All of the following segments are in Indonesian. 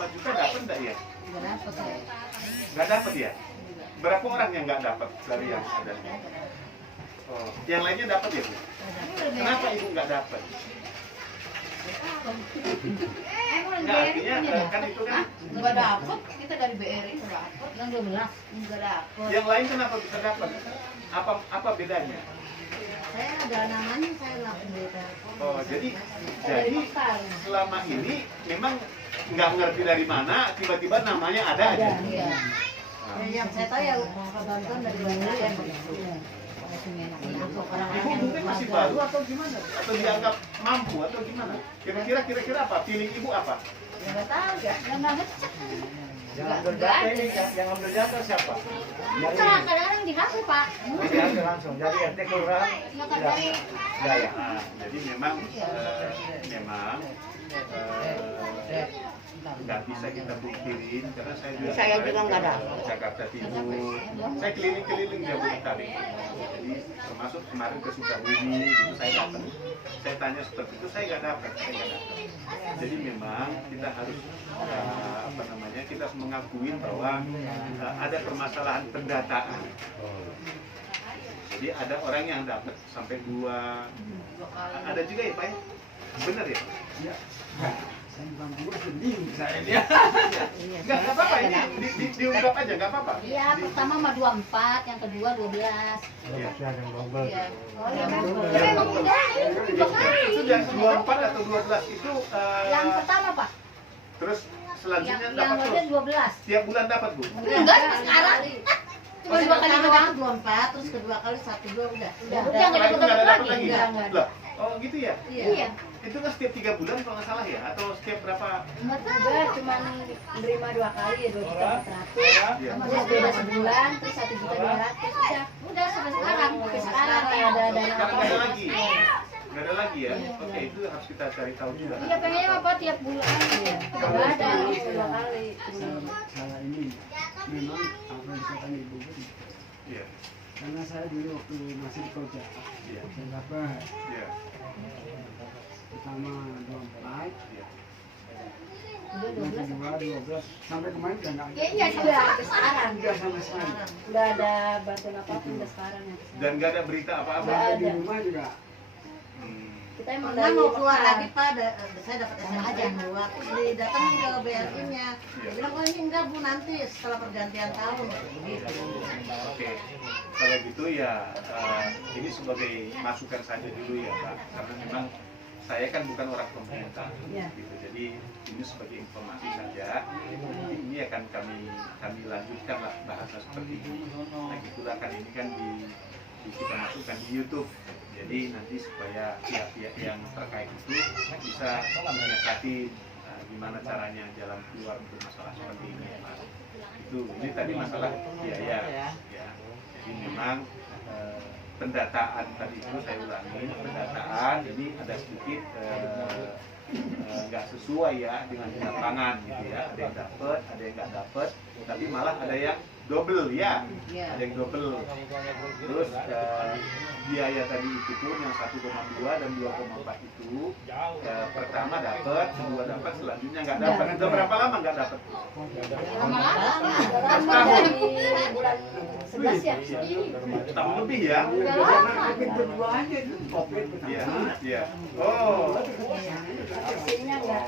4 juta dapat enggak ya? Nggak dapat saya. Nggak dapat ya? Berapa orang yang nggak dapat dari yang ada? Oh, yang lainnya dapat ya Bu? Kenapa Ibu nggak dapat? Nggak, artinya kan itu kan Nggak dapet, kita dari BRI nggak dapet. Yang 12. Nggak dapet. yang lain kenapa bisa dapat? Apa bedanya? Saya ada namanya, saya langsung di telepon. Oh, jadi Dari Mekar. selama ini memang nggak ngerti dari mana tiba-tiba namanya ada aja. Iya. Nah, Yang saya tahu ya bantuan dari BRI begitu. Untuk Ibu orang-orang yang mungkin masih baru atau gimana? Atau dianggap mampu atau gimana? Kira-kira apa? Feeling Ibu apa? Ya nggak tahu ya. Nggak ngecek. Yang ambil data ini, yang ambil data siapa? Nggak, kadang-kadang di HP Pak. Diambil langsung dari RT kelurahan. Nggak dari. Enggak ya. Jadi memang nggak bisa kita buktirin karena saya juga nggak ada. Jakarta Timur, saya keliling-keliling Jabodetabek. Jadi termasuk kemarin ke Sukabumi itu saya dapat. Saya tanya seperti itu saya nggak dapat. Jadi memang kita harus kita harus mengakui bahwa ada permasalahan pendataan. Jadi ada orang yang dapat sampai 2, ada juga ya Pak ya? Benar ya? Iya. Nggak apa-apa, ini diungkap aja, nggak apa-apa. Iya, pertama mah 24, yang kedua 12. Iya. Iya. Oh iya kan? Tapi emang udah ini 2 kali. Sudah 24 atau 12 itu Yang pertama Pak, terus selanjutnya yang dapat model terus. 12. Tiap bulan dapat Bu? Enggak, cuma sekarang. Cuma 2 kali doang. 24, terus kedua kali 1-2 udah. Udah Setelah nggak itu nggak dapat dapat lagi. Nggak. Loh, oh gitu ya? Iya. Itu kan setiap 3 bulan kalau nggak salah ya? Atau setiap berapa? Enggak, cuma nerima 2 kali ya 2.400.000. Iya. Terus beda sebulan, terus 1.200.000. Udah sampai sekarang. Sampai sekarang ada dana Sekarang nggak ada apa? lagi? Nggak ada lagi ya? Oke, itu harus kita cari tahu juga. Iya, pengennya apa tiap bulan ya. Nggak ada, 2 kali. Saya ini memang apa yang dikatakan ibu tadi, Iya, karena saya dulu waktu masih di Koja iya, saya dapat iya, pertama 24, iya. yang kedua 12, sampai kemarin udah nggak ada. Iya, sudah sampai sekarang. Udah sama sekali. Udah ada bantuan apapun udah sekarang ya. Dan nggak ada berita apa-apa. Nggak Sampai di ada. rumah juga. Kita emang Pernah dari mau keluar Mekar. lagi Pak, saya dapat SMS aja keluar, terus didatangin ke BRI-nya. Dia bilang, oh ini enggak Bu, nanti setelah pergantian tahun. Gitu. Oke, kalau gitu ya ini sebagai masukan saja dulu ya Pak, karena memang saya kan bukan orang pemerintah, Iya. gitu. Jadi ini sebagai informasi saja. Ini akan kami lanjutkan lah bahasa seperti ini. Nah gitulah kan ini kan kita masukkan di YouTube. Jadi nanti supaya pihak-pihak yang terkait itu bisa menyiasati gimana caranya jalan keluar untuk masalah seperti ini Pak. Ini tadi masalah biaya ya. Jadi memang pendataan tadi itu saya ulangi, pendataan ini ada sedikit nggak sesuai ya dengan di lapangan gitu ya. Ada yang dapat, ada yang nggak dapat, tapi malah ada yang double ya, ada yang double. Terus biaya tadi itu pun yang 1,2 dan 2,4 itu pertama dapat, kedua dapat, selanjutnya nggak dapat. Itu berapa lama nggak dapat? Lama-lama, lama dari bulan 11 ya. Tahun lebih ya? Udah lama. Covid berdua aja itu Covid Iya, pertama. iya. Oh, Vaksinnya nggak.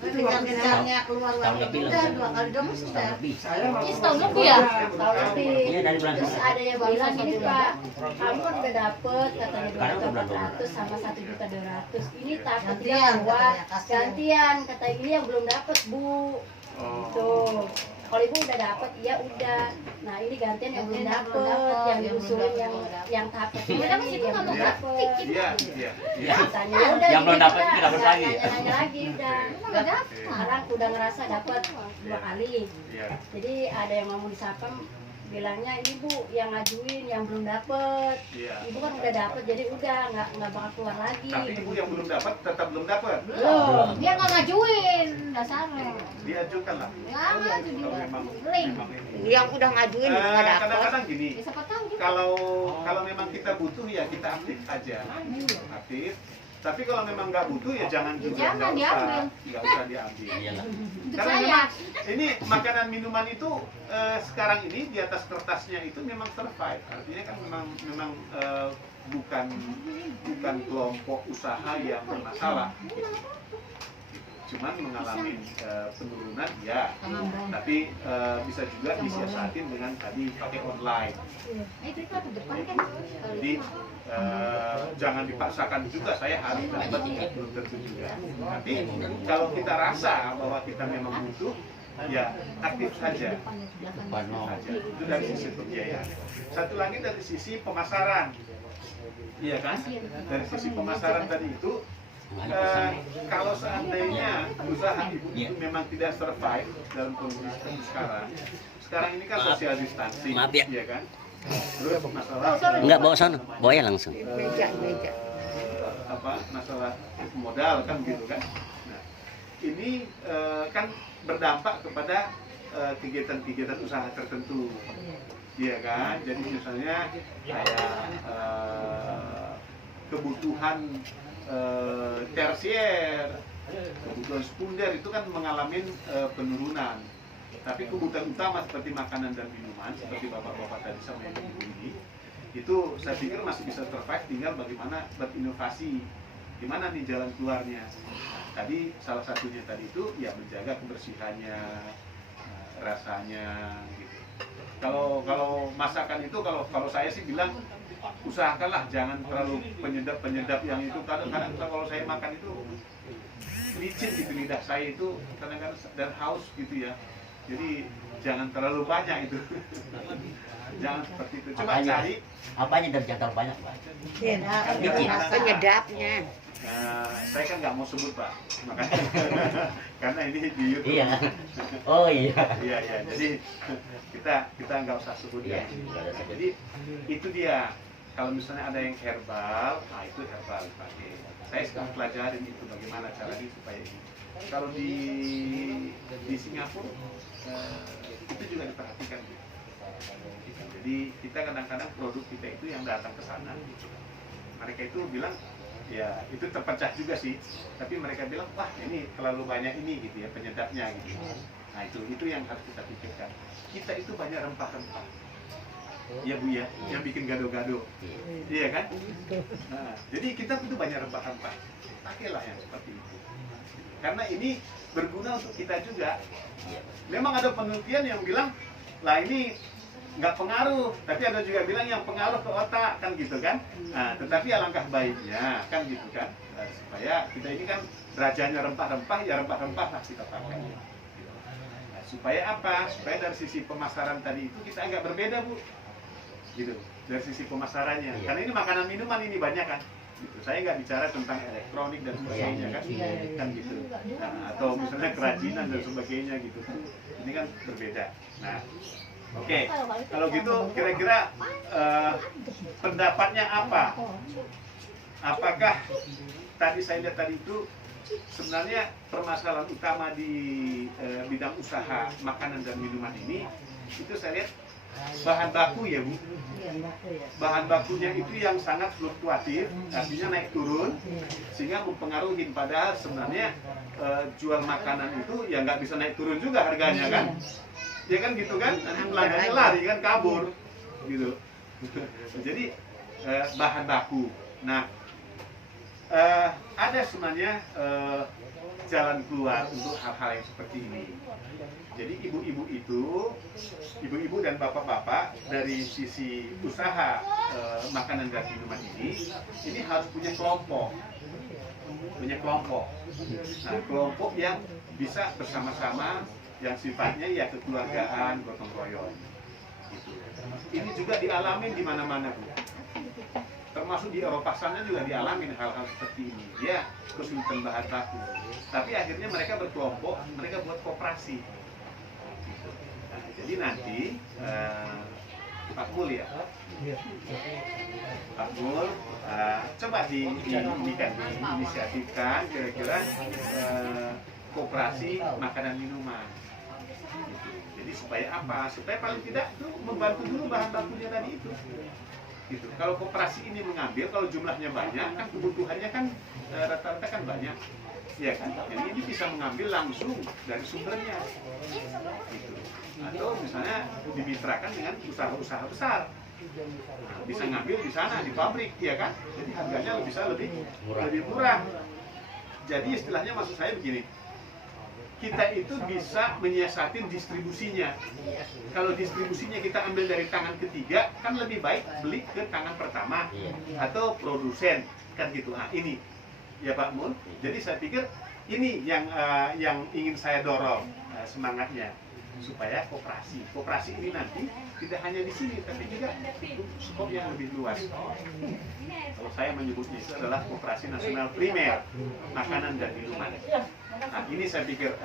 Kencang-kencangnya keluar lagi udah 2 kali dong sudah. Saya Ini setahun lebih ya? Setahun lebih. Iya, dari bulan Terus September. ada yang bilang gini Pak, kamu kan udah dapet katanya 2.400.000 sama 1.200.000. Ini takut Gantian, gawat, katanya, kasihan. gantian. Kata ini yang belum dapet Bu. oh. Tuh. Kalau ibu udah dapet, ya udah. Nah ini gantian yang belum dapet, yang diusulin yang tahap ketiga ini yang belum Iya, dapet. iya, iya, iya. Tanya udah. Yang belum dapet udah, ini dapet lagi. Nanya lagi udah. Nggak dapet. Sekarang udah ngerasa dapet 2 kali. Iya. Jadi ada yang ngomong di Sapam, bilangnya ibu yang ngajuin yang belum dapet. Iya. Ibu kan udah dapet, jadi udah nggak bakal keluar lagi. Tapi ibu yang belum dapat tetap belum dapat. Belum. Dia nggak ngajuin dasarnya. Diajukan lah. Nggak ngaju dia. Kalau memang Link. Yang udah ngajuin nggak dapat. kadang-kadang gini. Ya, siapa tahu juga. Kalau memang kita butuh ya kita aktif aja, aktif. Tapi kalau memang nggak butuh ya jangan juga, jangan diambil. nggak usah diambil. Iyalah. Untuk Karena saya. memang ini makanan minuman itu sekarang ini di atas kertasnya itu memang survive. Artinya kan memang bukan kelompok usaha yang bermasalah. Cuman mengalami penurunan ya, tapi bisa juga disiasatin dengan tadi pakai online. Itu ke depan kan. Jadi jangan dipaksakan juga saya harus dapat, belum tentu juga. Tapi kalau kita rasa bahwa kita memang butuh, ya aktif saja. Itu dari sisi pembiayaan. Satu lagi dari sisi pemasaran, iya kan? Dari sisi pemasaran tadi itu, kalau seandainya usaha ibu itu memang tidak survive dalam kondisi seperti sekarang ini kan social distancing, Maaf ya. iya kan? Terus masalah Enggak bawa sana, bawa ya langsung. Meja. masalah modal kan gitu kan. Nah, ini kan berdampak kepada kegiatan-kegiatan usaha tertentu, iya kan? Jadi misalnya kayak kebutuhan tersier, kebutuhan sekunder itu kan mengalami penurunan. Tapi kebutuhan utama seperti makanan dan minuman, seperti bapak-bapak tadi sama ibu ini, itu saya pikir masih bisa survive, tinggal bagaimana berinovasi, gimana nih jalan keluarnya. Tadi salah satunya tadi itu ya menjaga kebersihannya, rasanya gitu. Kalau masakan itu kalau saya sih bilang usahakanlah jangan terlalu penyedap yang itu. Kadang-kadang kalau saya makan itu licin gitu lidah saya itu kadang-kadang dan haus gitu ya. Jadi jangan terlalu banyak itu. Jangan seperti itu. Coba cari Apanya dan jangan banyak, Pak? Penyedapnya. saya kan nggak mau sebut Pak, makanya karena ini di YouTube. Iya. Oh iya. Iya. Jadi kita nggak usah sebut ya. Jadi itu dia. Kalau misalnya ada yang herbal, nah itu herbal dipakai. Saya sekarang pelajarin itu bagaimana caranya supaya ini. Kalau di Singapura itu juga diperhatikan. Jadi kita kadang-kadang produk kita itu yang datang ke sana, mereka itu bilang ya itu terpecah juga sih. Tapi mereka bilang wah ini terlalu banyak ini gitu ya penyedapnya gitu. Nah itu yang harus kita pikirkan. Kita itu banyak rempah-rempah. Ya Bu ya, yang bikin gado-gado, iya kan? Nah, jadi kita itu banyak rempah-rempah, pakailah yang seperti itu. Karena ini berguna untuk kita juga. Memang ada penelitian yang bilang, lah ini nggak pengaruh, tapi ada juga bilang yang pengaruh ke otak kan gitu kan. Nah, tetapi alangkah baiknya kan gitu kan, supaya kita ini kan rajanya rempah-rempah, ya rempah-rempah lah kita pakai. Nah, supaya apa? Supaya dari sisi pemasaran tadi itu kita agak berbeda Bu. Gitu, dari sisi pemasarannya. Karena ini makanan minuman ini banyak kan. Gitu. Saya nggak bicara tentang elektronik dan sebagainya kan, kan gitu. Nah, atau misalnya kerajinan dan sebagainya gitu. Ini kan berbeda. Nah, oke. Kalau gitu kira-kira pendapatnya apa? Apakah tadi saya lihat tadi itu sebenarnya permasalahan utama di bidang usaha makanan dan minuman ini itu saya lihat bahan baku ya Bu. Bahan bakunya itu yang sangat fluktuatif, artinya naik turun, sehingga mempengaruhi. Padahal sebenarnya jual makanan itu ya nggak bisa naik turun juga harganya kan, ya kan gitu kan, nanti pelanggannya lari kan kabur gitu. Jadi bahan baku. Nah ada sebenarnya jalan keluar untuk hal-hal yang seperti ini. Jadi ibu-ibu dan bapak-bapak dari sisi usaha makanan dan minuman ini harus punya kelompok. Nah, kelompok yang bisa bersama-sama, yang sifatnya ya kekeluargaan, gotong royong. Gitu. Ini juga dialami di mana-mana Bu. Termasuk di Eropa sana juga dialami hal-hal seperti ini. Ya, kesulitan bahan baku. Tapi akhirnya mereka berkelompok, mereka buat koperasi. Nah, jadi nanti Pak Mul ya, Pak Mul coba diinisiatifkan kira-kira koperasi makanan minuman. Jadi supaya apa? Supaya paling tidak itu membantu dulu bahan bakunya tadi itu. gitu. Kalau koperasi ini mengambil, kalau jumlahnya banyak kan kebutuhannya kan rata-rata kan banyak, ya kan. Jadi ini bisa mengambil langsung dari sumbernya, gitu. Atau misalnya dimitrakan dengan usaha-usaha besar, nah, bisa ngambil di sana di pabrik, ya kan. Jadi harganya bisa lebih murah. Jadi istilahnya maksud saya begini. Kita itu bisa menyiasatin distribusinya. Kalau distribusinya kita ambil dari tangan ketiga, kan lebih baik beli ke tangan pertama atau produsen, kan gitu. Nah ini, ya Pak Mun. Jadi saya pikir ini yang ingin saya dorong semangatnya supaya koperasi ini nanti tidak hanya di sini, tapi juga skop yang lebih luas. Kalau saya menyebutnya itu adalah koperasi nasional primer makanan dan minuman. Nah, ini saya pikir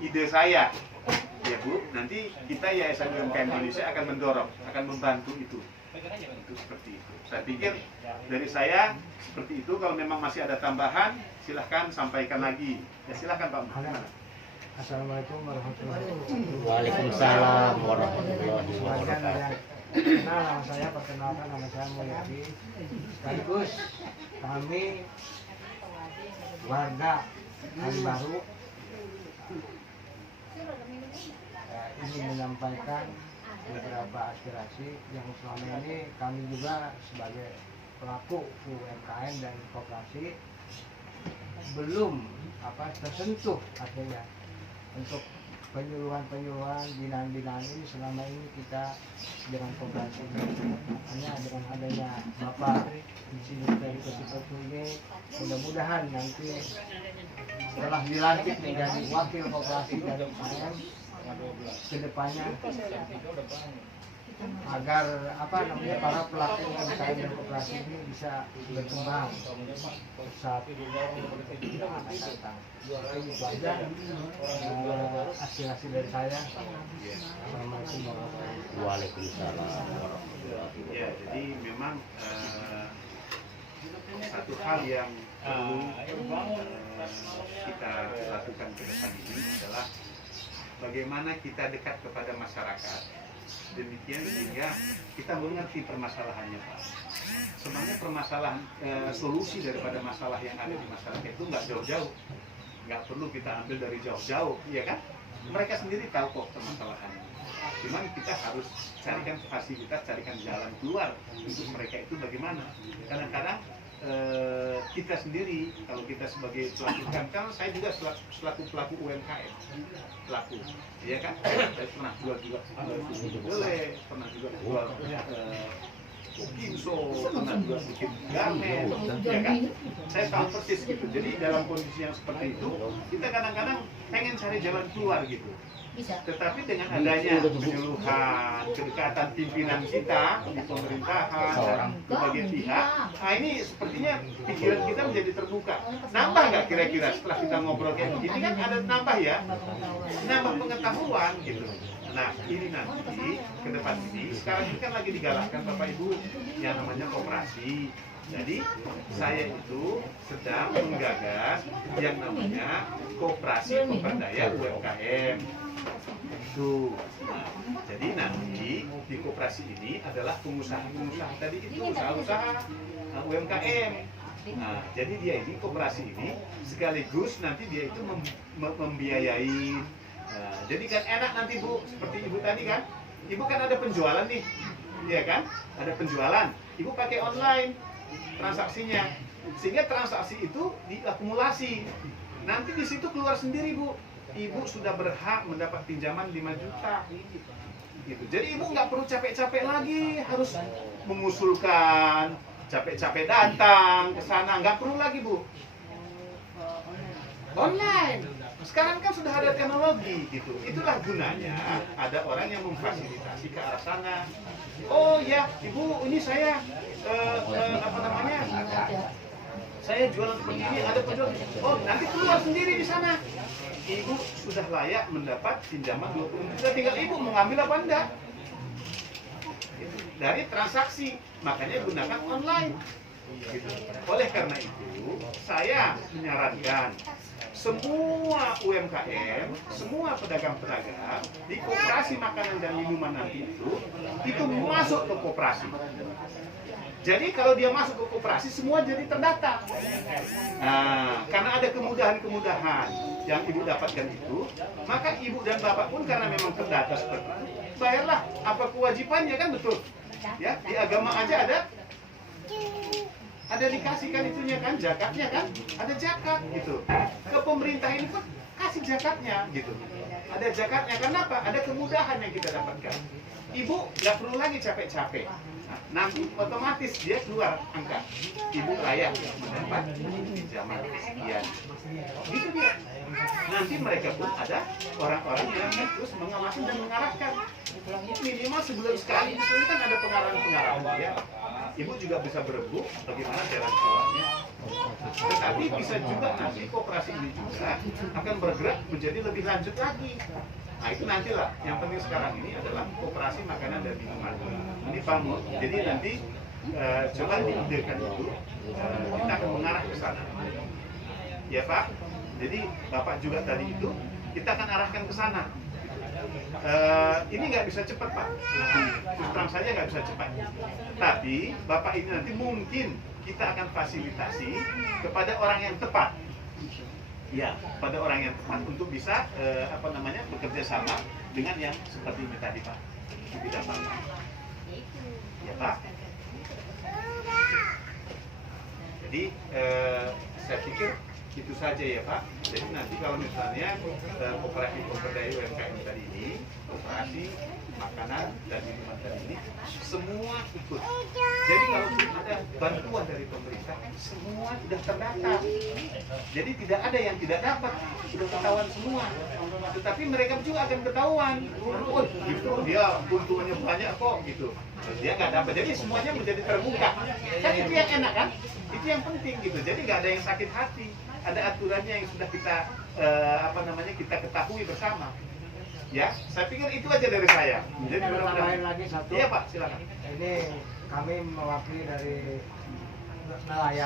ide saya, ya Bu. Nanti kita Yayasan UMKM Indonesia akan mendorong, akan membantu itu seperti itu. Saya pikir dari saya seperti itu. Kalau memang masih ada tambahan, silahkan sampaikan lagi. Ya silahkan Pak. Gimana? Assalamualaikum warahmatullahi wabarakatuh. Waalaikumsalam warahmatullahi wabarakatuh. Nah, nama saya perkenalkan, nama saya Mulyadi. Sekaligus kami warga Kali Baru ingin menyampaikan beberapa aspirasi yang selama ini kami juga sebagai pelaku UMKM dan koperasi belum tersentuh, artinya untuk penyuluhan binaan ini selama ini kita dengan koperasi. Hanya dengan adanya Bapak di sini dari Kosipotu ini, mudah-mudahan nanti setelah dilantik menjadi wakil koperasi dari UMKM kedepannya, agar para pelaku UMKM dan koperasi ini bisa berkembang saat akan datang. Itu aja aspirasi dari saya. Assalamualaikum warahmatullahi wabarakatuh. Waalaikumsalam warahmatullahi wabarakatuh. Ya, jadi memang satu hal yang perlu kita lakukan ke depan ini adalah bagaimana kita dekat kepada masyarakat, demikian sehingga kita mengerti permasalahannya, Pak. Sebenarnya permasalahan solusi daripada masalah yang ada di masyarakat itu nggak jauh-jauh, nggak perlu kita ambil dari jauh-jauh, ya kan? Mereka sendiri tahu kok permasalahannya. Cuman kita harus carikan fasilitas, carikan jalan keluar untuk mereka itu bagaimana. Kadang-kadang kita sendiri, kalau kita sebagai pelaku UMKM, saya juga selaku pelaku UMKM, ya kan? Saya pernah jual boleh, pernah juga jual Kokinso, pernah juga bikin garmen, ya kan? Saya tahu persis gitu. Jadi dalam kondisi yang seperti itu, kita kadang-kadang pengen cari jalan keluar gitu. Tetapi dengan adanya penyuluhan, kedekatan pimpinan kita di pemerintahan dan berbagai pihak, nah ini sepertinya pikiran kita menjadi terbuka. Nambah nggak kira-kira setelah kita ngobrol kayak begini kan ada nambah ya, nambah pengetahuan gitu. Nah ini nanti ke depan ini, sekarang ini kan lagi digalakkan Bapak Ibu yang namanya koperasi. Jadi saya itu sedang menggagas yang namanya koperasi pemberdaya UMKM. Itu. Nah, jadi nanti di koperasi ini adalah pengusaha-pengusaha tadi itu usaha-usaha UMKM. Nah, jadi dia ini koperasi ini sekaligus nanti dia itu membiayai. Nah, jadi kan enak nanti Bu, seperti Ibu tadi kan. Ibu kan ada penjualan nih, iya kan? Ada penjualan. Ibu pakai online transaksinya, sehingga transaksi itu diakumulasi. Nanti di situ keluar sendiri Bu. Ibu sudah berhak mendapat pinjaman 5 juta. Gitu. Jadi ibu nggak perlu capek-capek lagi harus mengusulkan, capek-capek datang ke sana, nggak perlu lagi Bu. Online. Sekarang kan sudah ada teknologi gitu. Itulah gunanya ada orang yang memfasilitasi ke arah sana. Oh ya, Ibu, ini saya saya jualan seperti ini, ada penjual. Oh, nanti keluar sendiri di sana. Ibu sudah layak mendapat pinjaman 20 juta, tinggal Ibu mau ngambil apa enggak. Dari transaksi, makanya gunakan online. Gitu. Oleh karena itu, saya menyarankan semua UMKM, semua pedagang-pedagang di koperasi makanan dan minuman nanti itu masuk ke koperasi. Jadi kalau dia masuk ke koperasi semua jadi terdata. Nah, karena ada kemudahan-kemudahan yang ibu dapatkan itu, maka ibu dan bapak pun karena memang terdata seperti itu, bayarlah apa kewajibannya kan, betul? Ya, di agama aja ada dikasihkan itunya kan, zakatnya kan, ada zakat gitu. Ke pemerintah ini pun kasih zakatnya gitu. Ada zakatnya, kenapa? Ada kemudahan yang kita dapatkan. Ibu nggak perlu lagi capek-capek. Nanti otomatis dia keluar angka, ibu layak mendapat pinjaman sekian. Gitu dia. Nanti mereka pun ada orang-orang yang terus mengawasi dan mengarahkan. Minimal sebulan sekali, misalnya kan ada pengarahan-pengarahan ya. Ibu juga bisa berebut bagaimana jalan keluarnya. Tetapi bisa juga nanti koperasi ini juga akan bergerak menjadi lebih lanjut lagi. Nah itu nantilah, yang penting sekarang ini adalah koperasi makanan dan minuman. Ini bangun, jadi nanti coba diidekan itu, kita akan mengarah ke sana. Ya Pak, jadi Bapak juga tadi itu, kita akan arahkan ke sana. Ini nggak bisa cepat Pak, terus terang saja nggak bisa cepat. Tapi Bapak ini nanti mungkin kita akan fasilitasi kepada orang yang tepat. Ya, pada orang yang tepat untuk bisa bekerja sama dengan yang seperti ini tadi Pak, di bidang pangan. Ya Pak. Jadi saya pikir itu saja ya Pak. Jadi nanti kalau misalnya koperasi pemberdayaan UMKM tadi ini, koperasi makanan dan minuman tadi ini, semua ikut. Jadi kalau ada bantuan dari pemerintah, semua sudah terdata. Jadi tidak ada yang tidak dapat, sudah ketahuan semua. Tetapi mereka juga akan ketahuan. Oh, gitu dia keuntungannya banyak kok gitu. Dia nggak dapat. Jadi semuanya menjadi terbuka. Kan itu yang enak kan? Itu yang penting gitu. Jadi nggak ada yang sakit hati. Ada aturannya yang sudah kita kita ketahui bersama. Ya, saya pikir itu aja dari saya. Jadi tambahin lagi satu. Iya Pak, silakan. Ini kami mewakili dari nelayan.